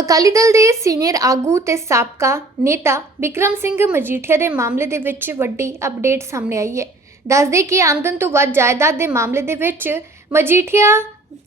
ਅਕਾਲੀ ਦਲ ਦੇ ਸੀਨੀਅਰ ਆਗੂ ਤੇ ਸਾਬਕਾ ਨੇਤਾ ਵਿਕਰਮ ਸਿੰਘ ਮਜੀਠੀਆ ਦੇ ਮਾਮਲੇ ਦੇ ਵਿੱਚ ਵੱਡੀ ਅਪਡੇਟ ਸਾਹਮਣੇ ਆਈ ਹੈ। ਦੱਸਦੇ ਕਿ ਆਮਦਨ ਤੋਂ ਵੱਧ ਜਾਇਦਾਦ ਦੇ ਮਾਮਲੇ ਦੇ ਵਿੱਚ ਮਜੀਠੀਆ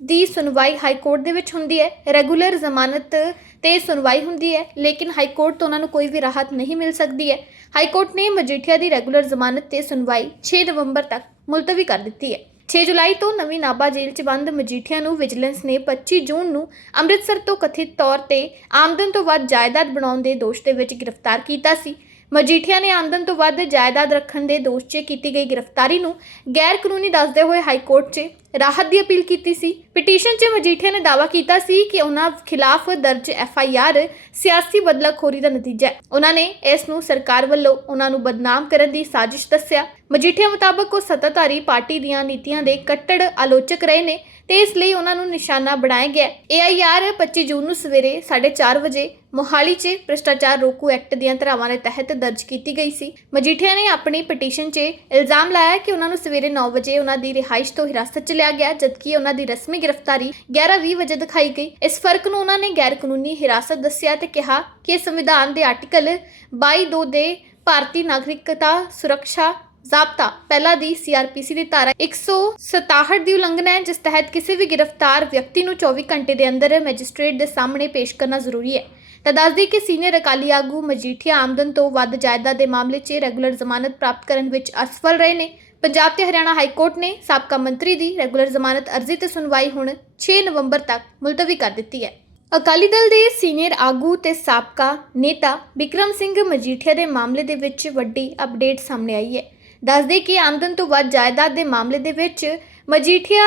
ਦੀ ਸੁਣਵਾਈ ਹਾਈ ਕੋਰਟ ਦੇ ਵਿੱਚ ਹੁੰਦੀ ਹੈ। ਰੈਗੂਲਰ ਜ਼ਮਾਨਤ ਤੇ ਸੁਣਵਾਈ ਹੁੰਦੀ ਹੈ, ਲੇਕਿਨ ਹਾਈ ਕੋਰਟ ਤੋਂ ਉਹਨਾਂ ਨੂੰ ਕੋਈ ਵੀ ਰਾਹਤ ਨਹੀਂ ਮਿਲ ਸਕਦੀ ਹੈ। ਹਾਈ ਕੋਰਟ ਨੇ ਮਜੀਠੀਆ ਦੀ ਰੈਗੂਲਰ ਜ਼ਮਾਨਤ ਤੇ ਸੁਣਵਾਈ 6 ਨਵੰਬਰ ਤੱਕ ਮੁਲਤਵੀ ਕਰ ਦਿੱਤੀ ਹੈ। 6 ਜੁਲਾਈ ਤੋਂ ਨਵੀਂ ਨਾਭਾ ਜੇਲ੍ਹ 'ਚ ਬੰਦ ਮਜੀਠੀਆ ਨੂੰ ਵਿਜੀਲੈਂਸ ਨੇ 25 ਜੂਨ ਨੂੰ ਅੰਮ੍ਰਿਤਸਰ ਤੋਂ ਕਥਿਤ ਤੌਰ ਤੇ ਆਮਦਨ ਤੋਂ ਵੱਧ ਜਾਇਦਾਦ ਬਣਾਉਣ ਦੇ ਦੋਸ਼ ਦੇ ਵਿੱਚ ਗ੍ਰਿਫਤਾਰ ਕੀਤਾ ਸੀ। ਮਜੀਠੀਆ ਨੇ ਆਮਦਨ ਤੋਂ ਵੱਧ ਜਾਇਦਾਦ ਰੱਖਣ ਦੇ ਦੋਸ਼ 'ਚ ਕੀਤੀ ਗਈ ਗ੍ਰਿਫਤਾਰੀ ਨੂੰ ਗੈਰ ਕਾਨੂੰਨੀ ਦੱਸਦੇ ਹੋਏ ਹਾਈ ਕੋਰਟ 'ਚ ਰਾਹਤ ਦੀ ਅਪੀਲ ਕੀਤੀ ਸੀ। ਪਟੀਸ਼ਨ 'ਚ ਮਜੀਠੀਆ ਨੇ ਦਾਅਵਾ ਕੀਤਾ ਸੀ ਕਿ ਉਹਨਾਂ ਖਿਲਾਫ ਦਰਜ ਐਫ ਆਈ ਆਰ ਸਿਆਸੀ ਬਦਲਾਖੋਰੀ ਦਾ ਨਤੀਜਾ ਹੈ। ਉਹਨਾਂ ਨੇ ਇਸ ਨੂੰ ਸਰਕਾਰ ਵੱਲੋਂ ਉਹਨਾਂ ਨੂੰ ਬਦਨਾਮ ਕਰਨ ਦੀ ਸਾਜ਼ਿਸ਼ ਦੱਸਿਆ। ਮਜੀਠੀਆ ਮੁਤਾਬਕ ਉਹ ਸੱਤਾਧਾਰੀ ਪਾਰਟੀ ਦੀਆਂ ਨੀਤੀਆਂ ਦੇ ਕੱਟੜ ਆਲੋਚਕ ਰਹੇ ਨੇ ਤੇ ਇਸ ਲਈ ਉਹਨਾਂ ਨੂੰ ਨਿਸ਼ਾਨਾ ਬਣਾਇਆ ਗਿਆ। ਏਆਈਆਰ 25 ਜੂਨ ਨੂੰ ਸਵੇਰੇ 4:30 ਵਜੇ ਮੋਹਾਲੀ 'ਚ ਭ੍ਰਿਸ਼ਟਾਚਾਰ ਰੋਕੂ ਐਕਟ ਦੀਆਂ ਧਾਰਾਵਾਂ ਦੇ ਤਹਿਤ ਦਰਜ ਕੀਤੀ ਗਈ ਸੀ। ਮਜੀਠੀਆ ਨੇ ਆਪਣੀ ਪਟੀਸ਼ਨ 'ਚ ਇਲਜ਼ਾਮ ਲਾਇਆ ਕਿ ਉਹਨਾਂ ਨੂੰ ਸਵੇਰੇ 9 ਵਜੇ ਉਹਨਾਂ ਦੀ ਰਿਹਾਇਸ਼ ਤੋਂ ਹਿਰਾਸਤ 'ਚ ਲਿਆ ਗਿਆ, ਜਦਕਿ ਉਹਨਾਂ ਦੀ ਰਸਮੀ ਗ੍ਰਿਫਤਾਰੀ 11:20 ਵਜੇ ਦਿਖਾਈ ਗਈ। ਇਸ ਫ਼ਰਕ ਨੂੰ ਉਹਨਾਂ ਨੇ ਗੈਰ ਕਾਨੂੰਨੀ ਹਿਰਾਸਤ ਦੱਸਿਆ ਤੇ ਕਿਹਾ ਕਿ ਸੰਵਿਧਾਨ ਦੇ ਆਰਟੀਕਲ 22 ਦੇ ਭਾਰਤੀ ਨਾਗਰਿਕਤਾ ਸੁਰੱਖਿਆ ਜ਼ਾਬਤਾ ਪਹਿਲਾ ਦੀ ਸੀਆਰਪੀਸੀ ਦੀ ਧਾਰਾ 167 ਦੀ ਉਲੰਘਣਾ ਹੈ, ਜਿਸ ਤਹਿਤ ਕਿਸੇ ਵੀ ਗ੍ਰਿਫਤਾਰ ਵਿਅਕਤੀ ਨੂੰ 24 ਘੰਟੇ ਦੇ ਅੰਦਰ ਮੈਜਿਸਟ੍ਰੇਟ ਦੇ ਸਾਹਮਣੇ ਪੇਸ਼ ਕਰਨਾ ਜ਼ਰੂਰੀ ਹੈ। ਤਾਂ ਦੱਸਦੀ ਕਿ ਸੀਨੀਅਰ ਅਕਾਲੀ ਆਗੂ ਮਜੀਠੀਆ ਆਮਦਨ ਤੋਂ ਵੱਧ ਜਾਇਦਾਦ ਦੇ ਮਾਮਲੇ 'ਚ ਰੈਗੂਲਰ ਜ਼ਮਾਨਤ ਪ੍ਰਾਪਤ ਕਰਨ ਵਿੱਚ ਅਸਫਲ ਰਹੇ ਨੇ। ਪੰਜਾਬ ਤੇ ਹਰਿਆਣਾ ਹਾਈ ਕੋਰਟ ਨੇ ਸਾਬਕਾ ਮੰਤਰੀ ਦੀ ਰੈਗੂਲਰ ਜ਼ਮਾਨਤ ਅਰਜ਼ੀ ਤੇ ਸੁਣਵਾਈ ਹੁਣ 6 ਨਵੰਬਰ ਤੱਕ ਮੁਲਤਵੀ ਕਰ ਦਿੱਤੀ ਹੈ। ਅਕਾਲੀ ਦਲ ਦੇ ਸੀਨੀਅਰ ਆਗੂ ਤੇ ਸਾਬਕਾ ਨੇਤਾ ਵਿਕਰਮ ਸਿੰਘ ਮਜੀਠੀਆ ਦੇ ਮਾਮਲੇ ਦੇ ਵਿੱਚ ਵੱਡੀ ਅਪਡੇਟ ਸਾਹਮਣੇ ਆਈ ਹੈ। ਦੱਸਦੇ ਕਿ ਆਮਦਨ ਤੋਂ ਵੱਧ ਜਾਇਦਾਦ ਦੇ ਮਾਮਲੇ ਦੇ ਵਿੱਚ ਮਜੀਠੀਆ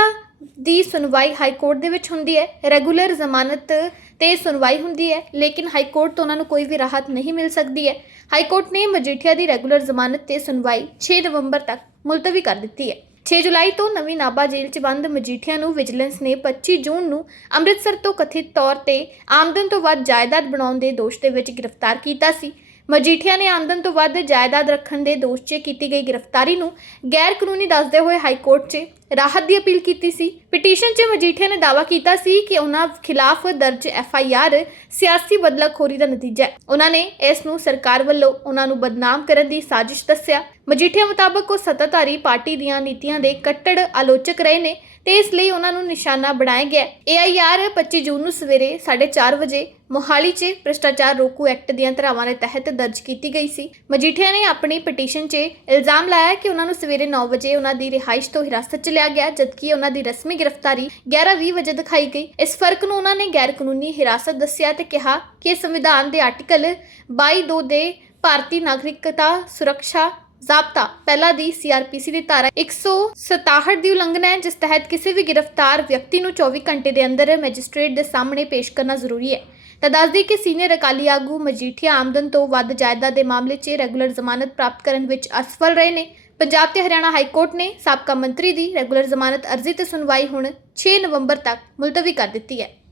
ਦੀ ਸੁਣਵਾਈ ਹਾਈ ਕੋਰਟ ਦੇ ਵਿੱਚ ਹੁੰਦੀ ਹੈ। ਰੈਗੂਲਰ ਜ਼ਮਾਨਤ ਤੇ ਸੁਣਵਾਈ ਹੁੰਦੀ ਹੈ, ਲੇਕਿਨ ਹਾਈ ਕੋਰਟ ਤੋਂ ਉਹਨਾਂ ਨੂੰ ਕੋਈ ਵੀ ਰਾਹਤ ਨਹੀਂ ਮਿਲ ਸਕਦੀ ਹੈ। ਹਾਈ ਕੋਰਟ ਨੇ ਮਜੀਠੀਆ ਦੀ ਰੈਗੂਲਰ ਜ਼ਮਾਨਤ ਤੇ ਸੁਣਵਾਈ 6 ਨਵੰਬਰ ਤੱਕ ਮੁਲਤਵੀ ਕਰ ਦਿੱਤੀ ਹੈ। 6 ਜੁਲਾਈ ਤੋਂ ਨਵੀਂ ਨਾਭਾ ਜੇਲ੍ਹ 'ਚ ਬੰਦ ਮਜੀਠੀਆ ਨੂੰ ਵਿਜੀਲੈਂਸ ਨੇ 25 ਜੂਨ ਨੂੰ ਅੰਮ੍ਰਿਤਸਰ ਤੋਂ ਕਥਿਤ ਤੌਰ ਤੇ ਆਮਦਨ ਤੋਂ ਵੱਧ ਜਾਇਦਾਦ ਬਣਾਉਣ ਦੇ ਦੋਸ਼ ਦੇ ਵਿੱਚ ਗ੍ਰਿਫਤਾਰ ਕੀਤਾ ਸੀ। ਮਜੀਠੀਆ ਨੇ ਆਮਦਨ ਤੋਂ ਵੱਧ ਜਾਇਦਾਦ ਰੱਖਣ ਦੇ ਦੋਸ਼ 'ਚ ਕੀਤੀ ਗਈ ਗ੍ਰਿਫਤਾਰੀ ਨੂੰ ਗੈਰ ਕਾਨੂੰਨੀ ਦੱਸਦੇ ਹੋਏ ਹਾਈ ਕੋਰਟ 'ਚ ਰਾਹਤ ਦੀ ਅਪੀਲ ਕੀਤੀ ਸੀ। ਪਟੀਸ਼ਨ 'ਚ ਮਜੀਠੀਆ ਨੇ ਦਾਅਵਾ ਕੀਤਾ ਸੀ ਕਿ ਉਹਨਾਂ ਖਿਲਾਫ ਦਰਜ ਐਫ ਆਈ ਆਰ ਸਿਆਸੀ ਬਦਲਾਖੋਰੀ ਦਾ ਨਤੀਜਾ ਹੈ। ਉਹਨਾਂ ਨੇ ਇਸ ਨੂੰ ਸਰਕਾਰ ਵੱਲੋਂ ਉਹਨਾਂ ਨੂੰ ਬਦਨਾਮ ਕਰਨ ਦੀ ਸਾਜ਼ਿਸ਼ ਦੱਸਿਆ। ਮਜੀਠੀਆ ਮੁਤਾਬਕ ਉਹ ਸੱਤਾਧਾਰੀ ਪਾਰਟੀ ਦੀਆਂ ਨੀਤੀਆਂ ਦੇ ਕੱਟੜ ਆਲੋਚਕ ਰਹੇ ਨੇ। ਤੇ ਇਸ ਲਈ ਉਹਨਾਂ ਨੂੰ ਨਿਸ਼ਾਨਾ ਬਣਾਇਆ ਗਿਆ। ਏਆਈਆਰ 25 ਜੂਨ ਨੂੰ ਸਵੇਰੇ 4:30 ਵਜੇ ਮੋਹਾਲੀ 'ਚ ਭ੍ਰਿਸ਼ਟਾਚਾਰ ਰੋਕੂ ਐਕਟ ਦੀਆਂ ਧਾਰਾਵਾਂ ਦੇ ਤਹਿਤ ਦਰਜ ਕੀਤੀ ਗਈ ਸੀ। ਮਜੀਠੀਆ ਨੇ ਆਪਣੀ ਪਟੀਸ਼ਨ 'ਚ ਇਲਜ਼ਾਮ ਲਾਇਆ ਕਿ ਉਹਨਾਂ ਨੂੰ ਸਵੇਰੇ 9 ਵਜੇ ਉਹਨਾਂ ਦੀ ਰਿਹਾਇਸ਼ ਤੋਂ ਹਿਰਾਸਤ 'ਚ ਲਿਆ ਗਿਆ, ਜਦਕਿ ਉਹਨਾਂ ਦੀ ਰਸਮੀ ਗ੍ਰਿਫਤਾਰੀ 11:20 ਵਜੇ ਦਿਖਾਈ ਗਈ। ਇਸ ਫ਼ਰਕ ਨੂੰ ਉਹਨਾਂ ਨੇ ਗੈਰ ਕਾਨੂੰਨੀ ਹਿਰਾਸਤ ਦੱਸਿਆ ਤੇ ਕਿਹਾ ਕਿ ਸੰਵਿਧਾਨ ਦੇ ਆਰਟੀਕਲ 22 ਦੇ ਭਾਰਤੀ ਨਾਗਰਿਕਤਾ ਸੁਰੱਖਿਆ ਜ਼ਾਬਤਾ ਪਹਿਲਾ ਦੀ ਸੀਆਰਪੀਸੀ ਦੀ ਧਾਰਾ 167 ਦੀ ਉਲੰਘਣਾ ਹੈ, ਜਿਸ ਤਹਿਤ ਕਿਸੇ ਵੀ ਗ੍ਰਿਫਤਾਰ ਵਿਅਕਤੀ ਨੂੰ 24 ਘੰਟੇ ਦੇ ਅੰਦਰ ਮੈਜਿਸਟ੍ਰੇਟ ਦੇ ਸਾਹਮਣੇ ਪੇਸ਼ ਕਰਨਾ ਜ਼ਰੂਰੀ ਹੈ। ਤਾਂ ਦੱਸਦੀ ਕਿ ਸੀਨੀਅਰ ਅਕਾਲੀ ਆਗੂ ਮਜੀਠੀਆ ਆਮਦਨ ਤੋਂ ਵੱਧ ਜਾਇਦਾਦ ਦੇ ਮਾਮਲੇ 'ਚ ਰੈਗੂਲਰ ਜ਼ਮਾਨਤ ਪ੍ਰਾਪਤ ਕਰਨ ਵਿੱਚ ਅਸਫਲ ਰਹੇ ਨੇ। ਪੰਜਾਬ ਤੇ ਹਰਿਆਣਾ ਹਾਈ ਕੋਰਟ ਨੇ ਸਾਬਕਾ ਮੰਤਰੀ ਦੀ ਰੈਗੂਲਰ ਜ਼ਮਾਨਤ ਅਰਜ਼ੀ ਤੇ ਸੁਣਵਾਈ ਹੁਣ 6 ਨਵੰਬਰ ਤੱਕ ਮੁਲਤਵੀ ਕਰ ਦਿੱਤੀ ਹੈ।